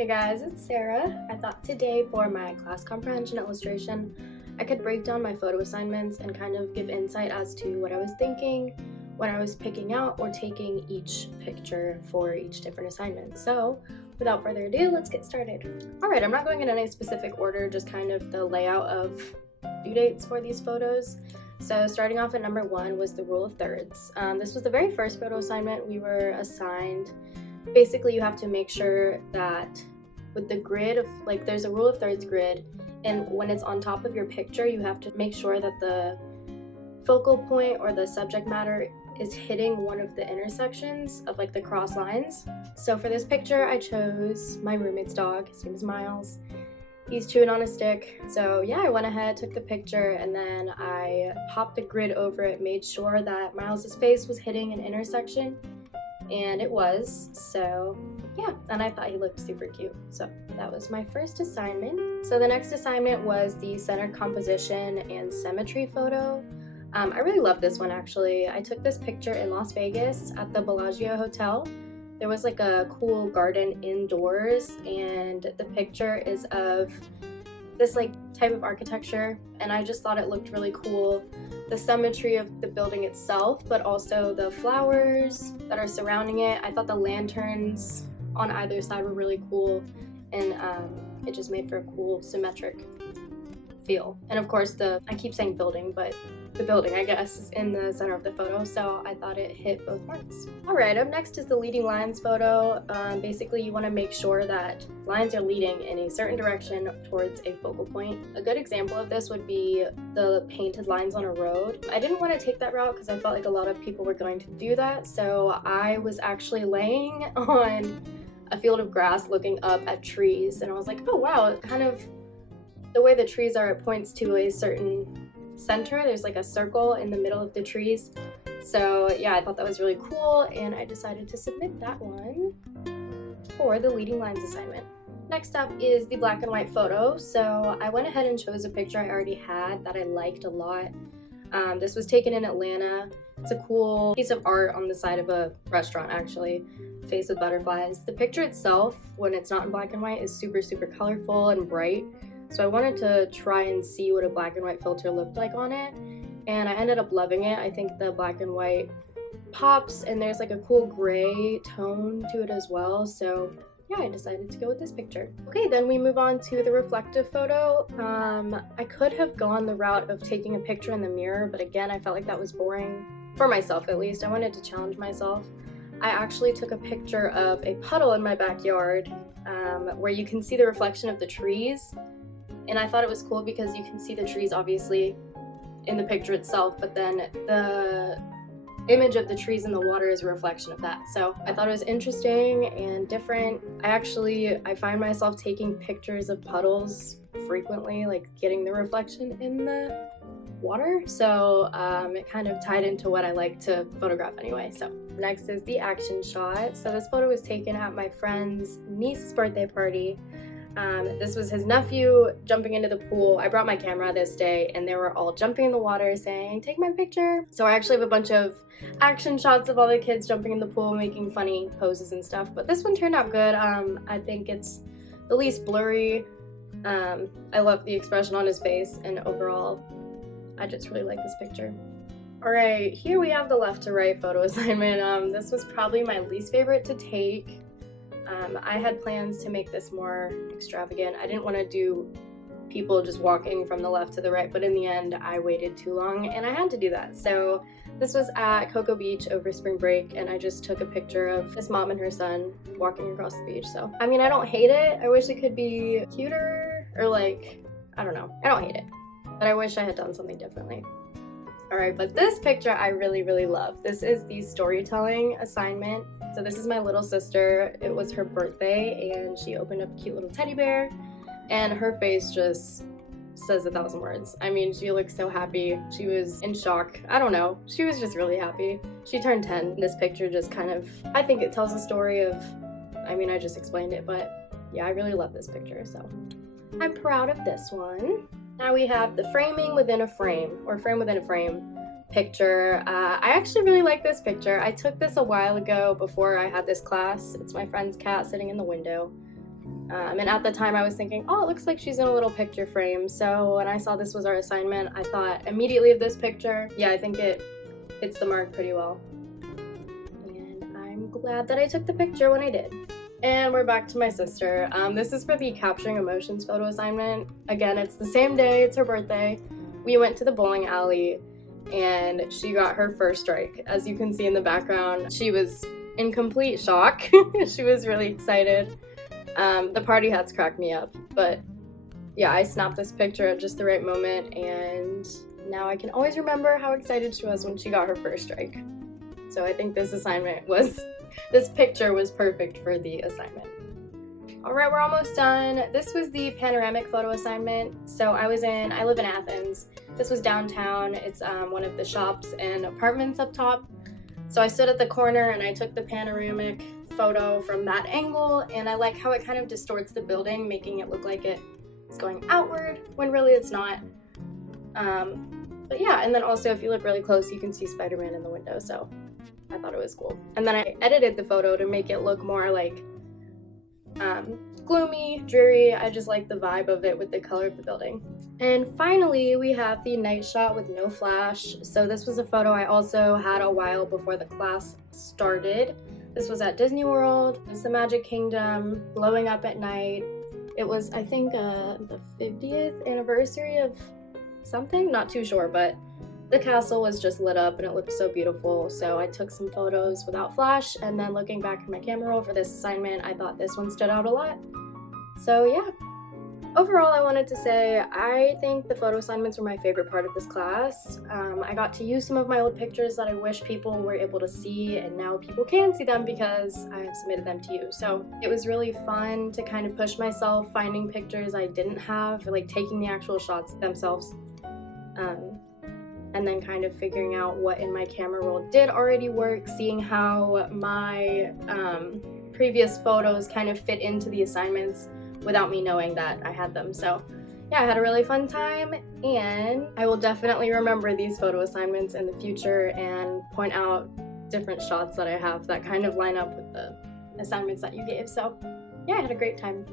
Hey guys, it's Sarah. I thought today for my class comprehension illustration, I could break down my photo assignments and kind of give insight as to what I was thinking when I was picking out or taking each picture for each different assignment. So without further ado, let's get started. All right, I'm not going in any specific order, just kind of the layout of due dates for these photos. So starting off at number 1 was the rule of thirds. This was the very first photo assignment we were assigned. Basically, you have to make sure that with the grid of, like, there's a rule of thirds grid, and when it's on top of your picture, you have to make sure that the focal point or the subject matter is hitting one of the intersections of like the cross lines. So for this picture, I chose my roommate's dog. His name is Miles. He's chewing on a stick. So yeah, I went ahead, took the picture, and then I popped the grid over it, made sure that Miles's face was hitting an intersection, and it was. So yeah, and I thought he looked super cute. So that was my first assignment. So the next assignment was the centered composition and symmetry photo. I really love this one actually. I took this picture in Las Vegas at the Bellagio Hotel. There was like a cool garden indoors, and the picture is of this like type of architecture, and I just thought it looked really cool. The symmetry of the building itself, but also the flowers that are surrounding it. I thought the lanterns on either side were really cool, and it just made for a cool symmetric feel. And of course I keep saying building, but the building, I guess, is in the center of the photo, so I thought it hit both marks. Alright, up next is the leading lines photo. Basically, you want to make sure that lines are leading in a certain direction towards a focal point. A good example of this would be the painted lines on a road. I didn't want to take that route because I felt like a lot of people were going to do that, so I was actually laying on a field of grass looking up at trees, and I was like, oh wow, it kind of, the way the trees are, it points to a certain center. There's like a circle in the middle of the trees. So yeah, I thought that was really cool, and I decided to submit that one for the leading lines assignment. Next up is the black and white photo. So I went ahead and chose a picture I already had that I liked a lot. This was taken in Atlanta. It's a cool piece of art on the side of a restaurant, actually, face with butterflies. The picture itself, when it's not in black and white, is super colorful and bright. So I wanted to try and see what a black and white filter looked like on it, and I ended up loving it. I think the black and white pops, and there's like a cool gray tone to it as well. So yeah, I decided to go with this picture. Okay, then we move on to the reflective photo. I could have gone the route of taking a picture in the mirror, but again, I felt like that was boring, for myself at least. I wanted to challenge myself. I actually took a picture of a puddle in my backyard where you can see the reflection of the trees. And I thought it was cool because you can see the trees obviously in the picture itself, but then the image of the trees in the water is a reflection of that. So I thought it was interesting and different. I find myself taking pictures of puddles frequently, like getting the reflection in the water. So it kind of tied into what I like to photograph anyway. So next is the action shot. So this photo was taken at my friend's niece's birthday party. This was his nephew jumping into the pool. I brought my camera this day, and they were all jumping in the water saying, "Take my picture." So I actually have a bunch of action shots of all the kids jumping in the pool, making funny poses and stuff. But this one turned out good. I think it's the least blurry. I love the expression on his face, and overall, I just really like this picture. Alright, here we have the left to right photo assignment. This was probably my least favorite to take. I had plans to make this more extravagant. I didn't want to do people just walking from the left to the right, but in the end I waited too long and I had to do that. So this was at Cocoa Beach over spring break, and I just took a picture of this mom and her son walking across the beach. So I mean, I don't hate it. I wish it could be cuter, or like, I don't know. I don't hate it, but I wish I had done something differently. Alright, but this picture I really love. This is the storytelling assignment. So this is my little sister. It was her birthday, and she opened up a cute little teddy bear, and her face just says 1,000 words. I mean, she looked so happy. She was in shock. I don't know. She was just really happy. She turned 10. This picture just kind of, I think it tells a story of, I mean, I just explained it, but yeah, I really love this picture, so I'm proud of this one. Now we have the framing within a frame, or frame within a frame picture. I actually really like this picture. I took this a while ago before I had this class. It's my friend's cat sitting in the window. And at the time I was thinking, oh, it looks like she's in a little picture frame. So when I saw this was our assignment, I thought immediately of this picture. Yeah, I think it hits the mark pretty well. And I'm glad that I took the picture when I did. And we're back to my sister. This is for the Capturing Emotions photo assignment. Again, it's the same day, it's her birthday. We went to the bowling alley and she got her first strike. As you can see in the background, she was in complete shock. She was really excited. The party hats cracked me up, but yeah, I snapped this picture at just the right moment, and now I can always remember how excited she was when she got her first strike. So I think this picture was perfect for the assignment. Alright, we're almost done. This was the panoramic photo assignment. So I live in Athens. This was downtown. It's one of the shops and apartments up top. So I stood at the corner and I took the panoramic photo from that angle, and I like how it kind of distorts the building, making it look like it's going outward when really it's not. But yeah, and then also if you look really close, you can see Spider-Man in the window, so I thought it was cool. And then I edited the photo to make it look more like gloomy, dreary. I just like the vibe of it with the color of the building. And finally, we have the night shot with no flash. So this was a photo I also had a while before the class started. This was at Disney World. It's the Magic Kingdom, glowing up at night. It was, I think, the 50th anniversary of something, not too sure, but the castle was just lit up and it looked so beautiful. So I took some photos without flash, and then looking back at my camera roll for this assignment, I thought this one stood out a lot. So yeah. Overall, I wanted to say I think the photo assignments were my favorite part of this class. I got to use some of my old pictures that I wish people were able to see, and now people can see them because I have submitted them to you. So it was really fun to kind of push myself, finding pictures I didn't have, like taking the actual shots themselves, and then kind of figuring out what in my camera roll did already work, seeing how my previous photos kind of fit into the assignments without me knowing that I had them. So yeah, I had a really fun time, and I will definitely remember these photo assignments in the future and point out different shots that I have that kind of line up with the assignments that you gave. So yeah, I had a great time.